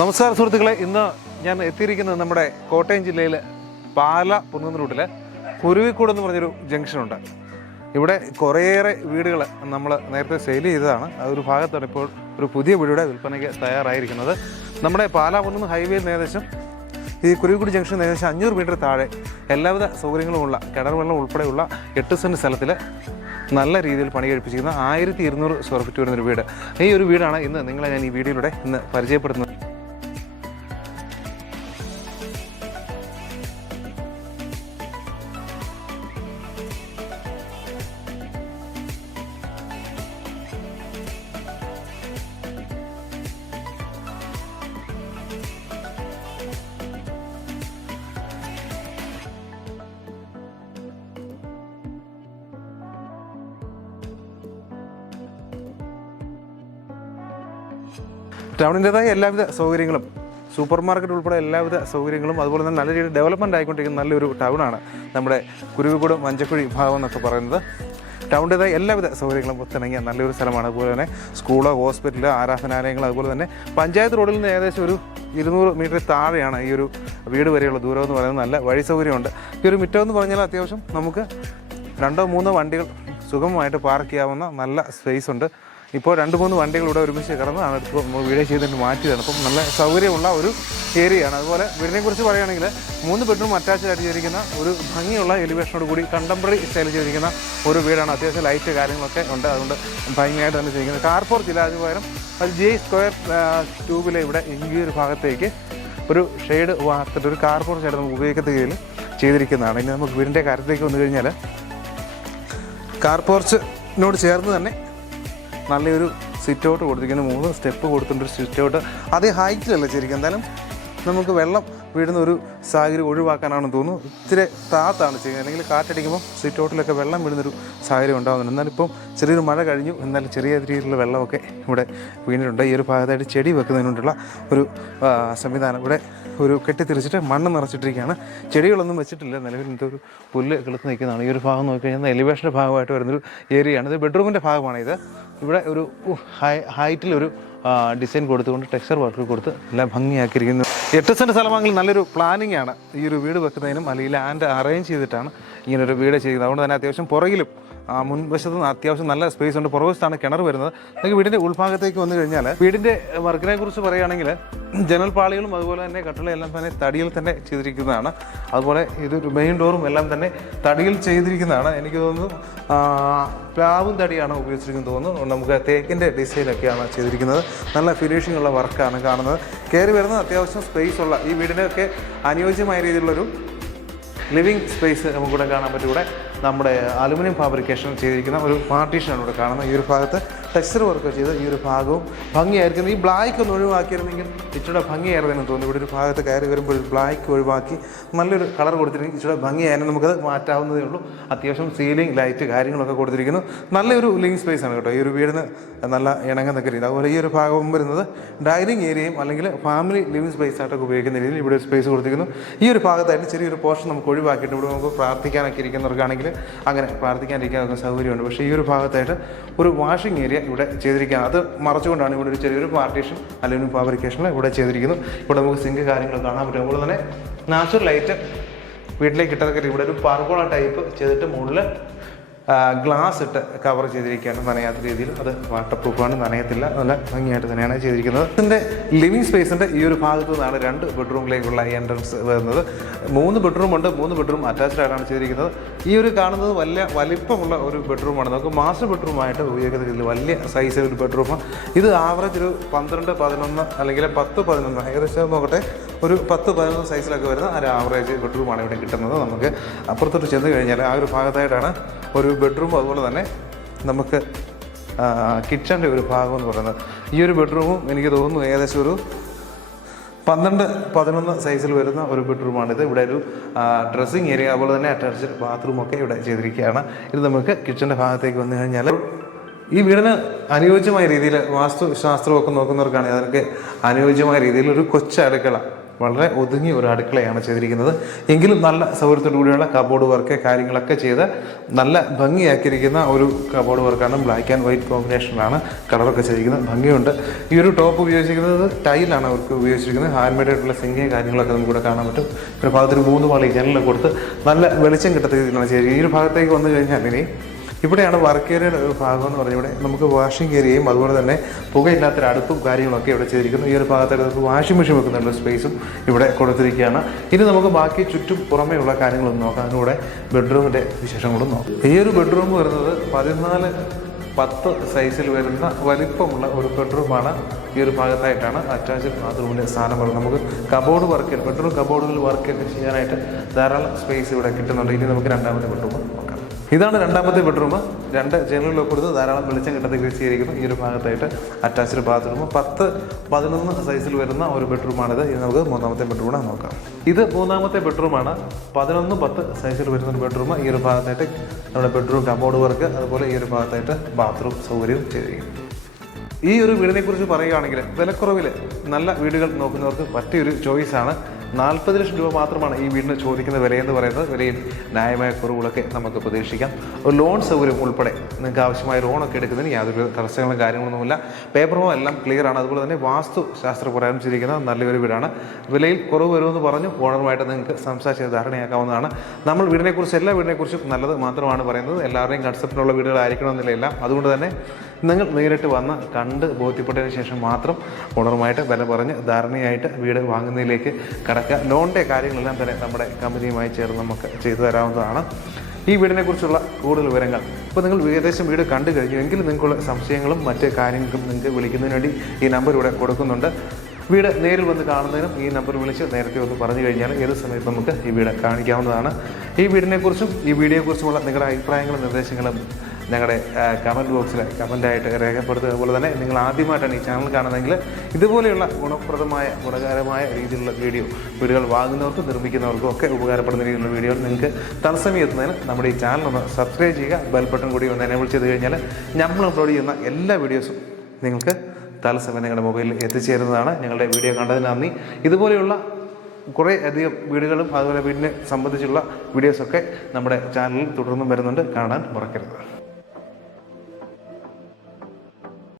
നമസ്കാരം സുഹൃത്തുക്കളെ. ഇന്ന് ഞാൻ എത്തിയിരിക്കുന്നത് നമ്മുടെ കോട്ടയം ജില്ലയിൽ പാല റൂട്ടിൽ കുരുവിക്കൂട് എന്ന് പറഞ്ഞൊരു ജംഗ്ഷനുണ്ട്. ഇവിടെ കുറേയേറെ വീടുകൾ നമ്മൾ നേരത്തെ സെയിൽ ചെയ്തതാണ്. ആ ഒരു ഭാഗത്താണ് ഇപ്പോൾ ഒരു പുതിയ വീടിയുടെ വിൽപ്പനയ്ക്ക് തയ്യാറായിരിക്കുന്നത്. നമ്മുടെ പാല പുന്നുന്ന ഹൈവേയിൽ ഏകദേശം ഈ കുരുവിക്കൂട് ജംഗ്ഷൻ ഏകദേശം അഞ്ഞൂറ് മീറ്റർ താഴെ എല്ലാവിധ സൗകര്യങ്ങളുമുള്ള കിണർ വെള്ളം ഉൾപ്പെടെയുള്ള എട്ട് സെന്റ് സ്ഥലത്തിൽ നല്ല രീതിയിൽ പണി കഴിപ്പിച്ചിരിക്കുന്ന ആയിരത്തി ഇരുന്നൂറ് സ്ക്വയർ ഫീറ്റ് വരുന്ന ഒരു വീട്. ഈ ഒരു വീടാണ് ഇന്ന് നിങ്ങളെ ഞാൻ ഈ വീഡിയോയിലൂടെ ഇന്ന് പരിചയപ്പെടുത്തുന്നത് ടൗണിന്റെതായ എല്ലാവിധ സൗകര്യങ്ങളും സൂപ്പർ മാർക്കറ്റ് ഉൾപ്പെടെ എല്ലാവിധ സൗകര്യങ്ങളും അതുപോലെ തന്നെ നല്ല രീതിയിൽ ഡെവലപ്മെന്റ് ആയിക്കൊണ്ടിരിക്കുന്ന നല്ലൊരു ടൗണാണ് നമ്മുടെ കുരുവിക്കൂട് മഞ്ചക്കുഴി ഭാഗം എന്നൊക്കെ പറയുന്നത്. ടൗണിന്റെതായ എല്ലാവിധ സൗകര്യങ്ങളും ഒത്തിണങ്ങിയ നല്ലൊരു സ്ഥലമാണ്. അതുപോലെ തന്നെ സ്കൂളോ ഹോസ്പിറ്റലോ ആരാധനാലയങ്ങൾ അതുപോലെ തന്നെ പഞ്ചായത്ത് റോഡിൽ നിന്ന് ഏകദേശം ഒരു ഇരുന്നൂറ് മീറ്റർ താഴെയാണ് ഈ ഒരു വീട് വരെയുള്ള ദൂരം എന്ന് പറയുന്നത്. നല്ല വഴി സൗകര്യമുണ്ട്. ഈ ഒരു മിറ്റം എന്ന് പറഞ്ഞാൽ അത്യാവശ്യം നമുക്ക് രണ്ടോ മൂന്നോ വണ്ടികൾ സുഗമമായിട്ട് പാർക്ക് ചെയ്യാവുന്ന നല്ല സ്പേസ് ഉണ്ട്. ഇപ്പോൾ രണ്ട് മൂന്ന് വണ്ടികൾ ഇവിടെ ഒരുമിച്ച് ആണ് ഇപ്പോൾ വീഡിയോ ചെയ്തിട്ട് മാറ്റിയതാണ് അപ്പം നല്ല സൗകര്യമുള്ള ഒരു ഏരിയയാണ് അതുപോലെ വീടിനെക്കുറിച്ച് പറയുകയാണെങ്കിൽ മൂന്ന് ബെഡ്റൂം അറ്റാച്ച്ഡ് ആയിട്ട് ചെയ്തിരിക്കുന്ന ഒരു ഭംഗിയുള്ള എലിവേഷനോട് കൂടി കണ്ടംപററി സ്റ്റൈൽ ചെയ്തിരിക്കുന്ന ഒരു വീടാണ്. അത്യാവശ്യം ലൈറ്റ് കാര്യങ്ങളൊക്കെ ഉണ്ട്. അതുകൊണ്ട് ഭംഗിയായിട്ട് തന്നെ ചെയ്തിരിക്കുന്നത്. കാർ പോർച്ച് ഇല്ല അതിന് പകരം അത് ജെ സ്ക്വയർ ട്യൂബിലെ ഇവിടെ ഈ ഒരു ഭാഗത്തേക്ക് ഒരു ഷെയ്ഡ് വാർത്തിട്ട് ഒരു കാർ പോർച്ച് ആയിട്ട് നമുക്ക് ഉപയോഗിക്കത്ത രീതിയിൽ ചെയ്തിരിക്കുന്നതാണ്. ഇനി നമുക്ക് വീടിന്റെ കാര്യത്തിലേക്ക് വന്നു കഴിഞ്ഞാൽ കാർപോർച്ചിനോട് ചേർന്ന് തന്നെ നല്ലൊരു സിറ്റ് ഔട്ട് കൊടുത്തിരിക്കുന്നു. മൂന്ന് സ്റ്റെപ്പ് കൊടുത്തിട്ടുണ്ട്. സിറ്റ് ഔട്ട് അതേ ഹൈറ്റിലല്ല ശരിക്കും? എന്തായാലും നമുക്ക് വെള്ളം വീഴുന്ന ഒരു സാഹചര്യം ഒഴിവാക്കാനാണെന്ന് തോന്നുന്നു. ഇത്തിരി താത്താണ് ചെയ്യുന്നത്. അല്ലെങ്കിൽ കാറ്റടിക്കുമ്പോൾ സിറ്റ് ഔട്ടിലൊക്കെ വെള്ളം വീഴുന്നൊരു സാഹചര്യം ഉണ്ടാകുന്നുണ്ട്. എന്നാലിപ്പം ചെറിയൊരു മഴ കഴിഞ്ഞു. എന്നാൽ ചെറിയ രീതിയിലുള്ള വെള്ളമൊക്കെ ഇവിടെ വീണിട്ടുണ്ട്. ഈ ഒരു ഭാഗത്തായിട്ട് ചെടി വെക്കുന്നതിനുള്ള ഒരു സംവിധാനം ഇവിടെ ഒരു കെട്ടിത്തിരിച്ചിട്ട് മണ്ണ് നിറച്ചിട്ടിരിക്കുകയാണ്. ചെടികളൊന്നും വെച്ചിട്ടില്ല. നിലവിൽ ഒരു പുല്ല് കിളുത്ത് നിൽക്കുന്നതാണ്. ഈ ഒരു ഭാഗം നോക്കിക്കഴിഞ്ഞാൽ എലിവേഷന്റെ ഭാഗമായിട്ട് വരുന്നൊരു ഏരിയയാണ്. ഇത് ബെഡ്റൂമിന്റെ ഭാഗമാണ് ഇത് ഇവിടെ ഒരു ഹൈ ഹൈറ്റിലൊരു ഡിസൈൻ കൊടുത്തുകൊണ്ട് ടെക്സ്ചർ വർക്ക് കൊടുത്ത് എല്ലാം ഭംഗിയാക്കിയിരിക്കുന്നു. എട്ട് സെന്റ് സ്ഥലമാണെങ്കിൽ നല്ലൊരു പ്ലാനിങ് ആണ്. ഈ ഒരു വീട് വെക്കുന്നതിനും അല്ലെങ്കിൽ ലാൻഡ് അറേഞ്ച് ചെയ്തിട്ടാണ് ഇങ്ങനൊരു വീട് ചെയ്യുന്നത് അതുകൊണ്ട് തന്നെ അത്യാവശ്യം പുറകിലും മുൻവശത്ത് അത്യാവശ്യം നല്ല സ്പേസ് ഉണ്ട്. പുറകുവശത്താണ് കിണർ വരുന്നത്. നിങ്ങൾക്ക് വീടിന്റെ ഉൾഭാഗത്തേക്ക് വന്നു കഴിഞ്ഞാൽ വീടിന്റെ വർക്കിനെ കുറിച്ച് പറയുകയാണെങ്കിൽ ജനൽപാളികളും അതുപോലെ തന്നെ കട്ടളയെല്ലാം തന്നെ തടിയിൽ തന്നെ ചെയ്തിരിക്കുന്നതാണ്. അതുപോലെ ഇതൊരു മെയിൻ ഡോറും എല്ലാം തന്നെ തടിയിൽ ചെയ്തിരിക്കുന്നതാണ്. എനിക്ക് തോന്നുന്നു പ്ലാവും തടിയാണ് ഉപയോഗിച്ചിരിക്കുന്നത് തോന്നുന്നു. നമുക്ക് തേക്കിന്റെ ഡിസൈനൊക്കെയാണ് ചെയ്തിരിക്കുന്നത്. നല്ല ഫിനിഷിംഗ് ഉള്ള വർക്കാണ് കാണുന്നത്. കയറി വരുന്നത് അത്യാവശ്യം സ്പേസ് ഉള്ള ഈ വീടിനൊക്കെ അനുയോജ്യമായ രീതിയിലുള്ളൊരു ലിവിങ് സ്പേസ് നമുക്കിവിടെ കാണാൻ പറ്റും ഇവിടെ. നമ്മുടെ അലുമിനിയം ഫാബ്രിക്കേഷൻ ചെയ്തിരിക്കുന്ന ഒരു പാർട്ടീഷനാണ് ഇവിടെ കാണുന്നത്. ഈ ഒരു ഭാഗത്ത് ടെക്സ്ചർ വർക്ക് ചെയ്ത ഈ ഒരു ഭാഗവും ഭംഗിയായിരിക്കുന്നു. ഈ ബ്ലാക്ക് ഒന്ന് ഒഴിവാക്കിയിരുന്നെങ്കിൽ ഇച്ചിരി ഭംഗിയായിരുന്നെന്ന് തോന്നുന്നു. ഇവിടെ ഒരു ഭാഗത്ത് കയറി വരുമ്പോൾ ബ്ലാക്ക് ഒഴിവാക്കി നല്ലൊരു കളർ കൊടുത്തിരിക്കും ഇച്ചിരി ഭംഗിയായിരുന്നു നമുക്കത് മാറ്റാവുന്നതേ ഉള്ളൂ. അത്യാവശ്യം സീലിംഗ് ലൈറ്റ് കാര്യങ്ങളൊക്കെ കൊടുത്തിരിക്കുന്നു. നല്ലൊരു ലിവിങ് സ്പേസ് ആണ് കേട്ടോ. ഈ ഒരു വീടിന് നല്ല ഇണങ്ങുന്ന രീതി. അതുപോലെ ഈ ഒരു ഭാഗവും വരുന്നത് ഡൈനിങ് ഏരിയയും അല്ലെങ്കിൽ ഫാമിലി ലിവിങ് സ്പേസ് ആയിട്ടൊക്കെ ഉപയോഗിക്കുന്ന രീതിയിൽ ഇവിടെ സ്പേസ് കൊടുത്തിരിക്കുന്നു. ഈ ഒരു ഭാഗത്തായിട്ട് ചെറിയൊരു പോർഷൻ നമുക്ക് ഒഴിവാക്കിയിട്ട് ഇവിടെ നമുക്ക് പ്രാർത്ഥിക്കാനൊക്കെ ഇരിക്കുന്നവർക്കാണെങ്കിൽ അങ്ങനെ പ്രാർത്ഥിക്കാനിരിക്കാനൊക്കെ സൗകര്യമുണ്ട്. പക്ഷേ ഈ ഒരു ഭാഗത്തായിട്ട് ഒരു വാഷിംഗ് ഏരിയ ഇവിടെ ചെയ്തിരിക്കുകയാണ് അത് മറച്ചുകൊണ്ടാണ് ഇവിടെ ഒരു ചെറിയൊരു പാർട്ടീഷൻ അലുമിനിയം ഫാബ്രിക്കേഷൻ ഇവിടെ ചെയ്തിരിക്കുന്നു ഇവിടെ നമുക്ക് സിങ്ക് കാര്യങ്ങൾ കാണാൻ പറ്റും. അതുപോലെ തന്നെ നാച്ചുറൽ ലൈറ്റ് വീട്ടിലേക്ക് ഇട്ടതൊക്കെ ഇവിടെ ഒരു പാർക്കോള ടൈപ്പ് ചെയ്തിട്ട് മുകളിൽ ഗ്ലാസ് ഇട്ട് കവർ ചെയ്തിരിക്കുകയാണ് നനയാത്ത രീതിയിൽ. അത് വാട്ടർ പ്രൂഫാണ് നനയത്തില്ല. നല്ല ഭംഗിയായിട്ട് തന്നെയാണ് ചെയ്തിരിക്കുന്നത്. ഇതിന്റെ ലിവിങ് സ്പേസിന്റെ ഈ ഒരു ഭാഗത്ത് നിന്നാണ് രണ്ട് ബെഡ്റൂമിലേക്കുള്ള എൻട്രൻസ് വരുന്നത്. മൂന്ന് ബെഡ്റൂം ഉണ്ട് മൂന്ന് ബെഡ്റൂം അറ്റാച്ച്ഡ് ആയിട്ടാണ് ചെയ്തിരിക്കുന്നത്. ഈ ഒരു കാണുന്നത് വലിയ വലിപ്പമുള്ള ഒരു ബെഡ്റൂമാണ് നമുക്ക് മാസ്റ്റർ ബെഡ്റൂമായിട്ട് ഉപയോഗിക്കുന്ന രീതിയിൽ വലിയ സൈസ് ഒരു ബെഡ്റൂം ഇത് ആവറേജ് ഒരു പന്ത്രണ്ട് പതിനൊന്ന് അല്ലെങ്കിൽ പത്ത് പതിനൊന്ന് ഏകദേശം നോക്കട്ടെ. ഒരു പത്ത് പതിനൊന്ന് സൈസിലൊക്കെ വരുന്ന ഒരു ആവറേജ് ബെഡ്റൂമാണ് ഇവിടെ കിട്ടുന്നത് നമുക്ക്. അപ്പുറത്തോട്ട് ചെന്ന് കഴിഞ്ഞാൽ ആ ഒരു ഭാഗത്തായിട്ടാണ് ഒരു ബെഡ്റൂം അതുപോലെ തന്നെ നമുക്ക് കിച്ചന്റെ ഒരു ഭാഗം എന്ന് പറയുന്നത്. ഈ ഒരു ബെഡ്റൂമും എനിക്ക് തോന്നുന്നു ഏകദേശം ഒരു പന്ത്രണ്ട് പതിനൊന്ന് സൈസിൽ വരുന്ന ഒരു ബെഡ്റൂമാണിത് ഇവിടെ ഒരു ഡ്രസ്സിങ് ഏരിയ അതുപോലെ തന്നെ അറ്റാച്ച്ഡ് ബാത്റൂമൊക്കെ ഇവിടെ ചെയ്തിരിക്കുകയാണ്. ഇത് നമുക്ക് കിച്ചന്റെ ഭാഗത്തേക്ക് വന്നു കഴിഞ്ഞാൽ ഈ വീടിന് അനുയോജ്യമായ രീതിയിൽ വാസ്തു ശാസ്ത്രമൊക്കെ നോക്കുന്നവർക്കാണെങ്കിൽ അതിനൊക്കെ അനുയോജ്യമായ രീതിയിൽ ഒരു കൊച്ചു അടുക്കള. വളരെ ഒതുങ്ങി ഒരു അടുക്കളയാണ് ചെയ്തിരിക്കുന്നത്. എങ്കിലും നല്ല സൗകര്യത്തോടു കൂടിയുള്ള കബോർഡ് വർക്ക് കാര്യങ്ങളൊക്കെ ചെയ്ത് നല്ല ഭംഗിയാക്കിയിരിക്കുന്ന ഒരു കബോർഡ് വർക്കാണ് ബ്ലാക്ക് ആൻഡ് വൈറ്റ് കോമ്പിനേഷനിലാണ് കളറൊക്കെ ചെയ്തിരിക്കുന്നത്. ഭംഗിയുണ്ട്. ഈ ഒരു ടോപ്പ് ഉപയോഗിച്ചിരിക്കുന്നത് ടൈലാണ് അവർക്ക് ഉപയോഗിച്ചിരിക്കുന്നത്. ഹാൻഡ് മെയ്ഡ് ആയിട്ടുള്ള സിങ്ക് കാര്യങ്ങളൊക്കെ നമുക്ക് ഇവിടെ കാണാൻ പറ്റും. ഒരു ഭാഗത്തിന് മൂന്ന് പാളി ജനലൊക്കെ കൊടുത്ത് നല്ല വെളിച്ചം കിട്ടത്ത രീതിയിലാണ് ചെയ്തിരിക്കുന്നത്. ഈ ഒരു ഭാഗത്തേക്ക് വന്നു കഴിഞ്ഞാൽ ഇനി ഇവിടെയാണ് വർക്ക് ഏരിയയുടെ ഒരു ഭാഗം എന്ന് പറഞ്ഞാൽ ഇവിടെ നമുക്ക് വാഷിംഗ് ഏരിയയും അതുപോലെ തന്നെ പുകയില്ലാത്തൊരു അടുപ്പും കാര്യങ്ങളൊക്കെ ഇവിടെ ചെയ്തിരിക്കുന്നു. ഈ ഒരു ഭാഗത്തായിട്ട് നമുക്ക് വാഷിംഗ് മെഷീൻ വെക്കുന്നുള്ള സ്പേസും ഇവിടെ കൊടുത്തിരിക്കുകയാണ്. ഇനി നമുക്ക് ബാക്കി ചുറ്റും പുറമേ ഉള്ള കാര്യങ്ങളൊന്നും നോക്കാം. അതിലൂടെ ബെഡ്റൂമിന്റെ വിശേഷങ്ങളും നോക്കാം. ഈ ഒരു ബെഡ്റൂം വരുന്നത് പതിനാല് പത്ത് സൈസിൽ വരുന്ന വലിപ്പമുള്ള ഒരു ബെഡ്റൂമാണ് ഈ ഒരു ഭാഗത്തായിട്ടാണ് അറ്റാച്ച്ഡ് ബാത്റൂമിന്റെ സ്ഥാനം പറയുന്നത്. നമുക്ക് കബോർഡ് വർക്ക് ബെഡ്റൂം കബോർഡുകൾ വർക്ക് ചെയ്യാനായിട്ട് ധാരാളം സ്പേസ് ഇവിടെ കിട്ടുന്നുണ്ട്. ഇനി നമുക്ക് രണ്ടാമത്തെ ബെഡ്റൂം ഇതാണ് രണ്ടാമത്തെ ബെഡ്റൂം. രണ്ട് ജനലുകളൊക്കെ കൊടുത്ത് ധാരാളം വെളിച്ചം കിട്ടത്തേക്ക് വെച്ചിരിക്കുന്നു ഈ ഒരു ഭാഗത്തായിട്ട് അറ്റാച്ച്ഡ് ബാത്റൂം പത്ത് പതിനൊന്ന് സൈസിൽ വരുന്ന ഒരു ബെഡ്റൂമാണിത് ഇത് നമുക്ക് മൂന്നാമത്തെ ബെഡ്റൂമാണ് നോക്കാം. ഇത് മൂന്നാമത്തെ ബെഡ്റൂമാണ് പതിനൊന്ന് പത്ത് സൈസിൽ വരുന്ന ഒരു ബെഡ്റൂം ഈ ഒരു ഭാഗത്തായിട്ട് നമ്മുടെ ബെഡ്റൂം കബോർഡ് വർക്ക് അതുപോലെ ഈ ഒരു ഭാഗത്തായിട്ട് ബാത്റൂം സൗകര്യവും ചെയ്തിരിക്കുന്നു. ഈ ഒരു വീടിനെക്കുറിച്ച് പറയുകയാണെങ്കിൽ വിലക്കുറവിൽ നല്ല വീടുകൾ നോക്കുന്നവർക്ക് പറ്റിയൊരു ചോയ്സാണ് നാൽപ്പത് ലക്ഷം രൂപ മാത്രമാണ് ഈ വീടിന് ചോദിക്കുന്ന വിലയെന്ന് പറയുന്നത്. വിലയിൽ ന്യായമായ കുറവുകളൊക്കെ നമുക്ക് പ്രതീക്ഷിക്കാം. ഒരു ലോൺ സൗകര്യം ഉൾപ്പെടെ നിങ്ങൾക്ക് ആവശ്യമായ ലോണൊക്കെ എടുക്കുന്നതിന് യാതൊരു തടസ്സങ്ങളും കാര്യങ്ങളൊന്നുമില്ല. പേപ്പറോ എല്ലാം ക്ലിയർ ആണ്. അതുപോലെ തന്നെ വാസ്തു ശാസ്ത്രപ്രകാരം ചിരിക്കുന്ന നല്ലൊരു വീടാണ്. വിലയിൽ കുറവ് വരുമെന്ന് പറഞ്ഞു ഓണറുമായിട്ട് നിങ്ങൾക്ക് സംസാരിച്ച് ധാരണയാക്കാവുന്നതാണ്. നമ്മൾ വീടിനെക്കുറിച്ച് എല്ലാ വീടിനെക്കുറിച്ചും നല്ലത് മാത്രമാണ് പറയുന്നത്. എല്ലാവരുടെയും കൺസെപ്റ്റിനുള്ള വീടുകളായിരിക്കണമെന്നില്ല അതുകൊണ്ട് തന്നെ നിങ്ങൾ നേരിട്ട് വന്ന് കണ്ട് ബോധ്യപ്പെട്ടതിന് ശേഷം മാത്രം ഓണറുമായിട്ട് വില പറഞ്ഞ് ധാരണയായിട്ട് വീട് വാങ്ങുന്നതിലേക്ക് കടക്കുക ലോണിന്റെ കാര്യങ്ങളെല്ലാം തന്നെ നമ്മുടെ കമ്പനിയുമായി ചേർന്ന് നമുക്ക് ചെയ്തു തരാവുന്നതാണ്. ഈ വീടിനെക്കുറിച്ചുള്ള കൂടുതൽ വിവരങ്ങൾ. ഇപ്പോൾ നിങ്ങൾ ഏകദേശം വീട് കണ്ടു കഴിഞ്ഞു. എങ്കിൽ നിങ്ങൾക്കുള്ള സംശയങ്ങളും മറ്റ് കാര്യങ്ങൾക്കും നിങ്ങൾക്ക് വിളിക്കുന്നതിന് വേണ്ടി ഈ നമ്പർ ഇവിടെ കൊടുക്കുന്നുണ്ട്. വീട് നേരിൽ വന്ന് കാണുന്നതിനും ഈ നമ്പർ വിളിച്ച് നേരത്തെ ഒന്ന് പറഞ്ഞു കഴിഞ്ഞാൽ ഏത് സമയത്ത് നമുക്ക് ഈ വീട് കാണിക്കാവുന്നതാണ്. ഈ വീടിനെക്കുറിച്ചും ഈ വീഡിയോയെക്കുറിച്ചുമുള്ള നിങ്ങളുടെ അഭിപ്രായങ്ങളും നിർദ്ദേശങ്ങളും ഞങ്ങളുടെ കമന്റ് ബോക്സിൽ കമന്റായിട്ട് രേഖപ്പെടുത്തുക അതുപോലെ തന്നെ നിങ്ങൾ ആദ്യമായിട്ടാണ് ഈ ചാനൽ കാണുന്നതെങ്കിൽ ഇതുപോലെയുള്ള ഗുണപ്രദമായ ഗുണകരമായ രീതിയിലുള്ള വീഡിയോ വീടുകൾ വാങ്ങുന്നവർക്കും നിർമ്മിക്കുന്നവർക്കും ഒക്കെ ഉപകാരപ്പെടുന്ന രീതിയിലുള്ള വീഡിയോ നിങ്ങൾക്ക് തത്സമയം എത്തുന്നതിന് നമ്മുടെ ഈ ചാനൽ ഒന്ന് സബ്സ്ക്രൈബ് ചെയ്യുക ബെൽ ബട്ടൺ കൂടി ഒന്ന് എനേബിൾ ചെയ്ത് കഴിഞ്ഞാൽ നമ്മൾ അപ്ലോഡ് ചെയ്യുന്ന എല്ലാ വീഡിയോസും നിങ്ങൾക്ക് തത്സമയം നിങ്ങളുടെ മൊബൈലിൽ എത്തിച്ചേരുന്നതാണ്. ഞങ്ങളുടെ വീഡിയോ കണ്ടതിന് നന്ദി. ഇതുപോലെയുള്ള കുറേ അധികം വീടുകളും അതുപോലെ വീടിനെ സംബന്ധിച്ചുള്ള വീഡിയോസൊക്കെ നമ്മുടെ ചാനലിൽ തുടർന്നും വരുന്നുണ്ട്. കാണാൻ മറക്കരുത്.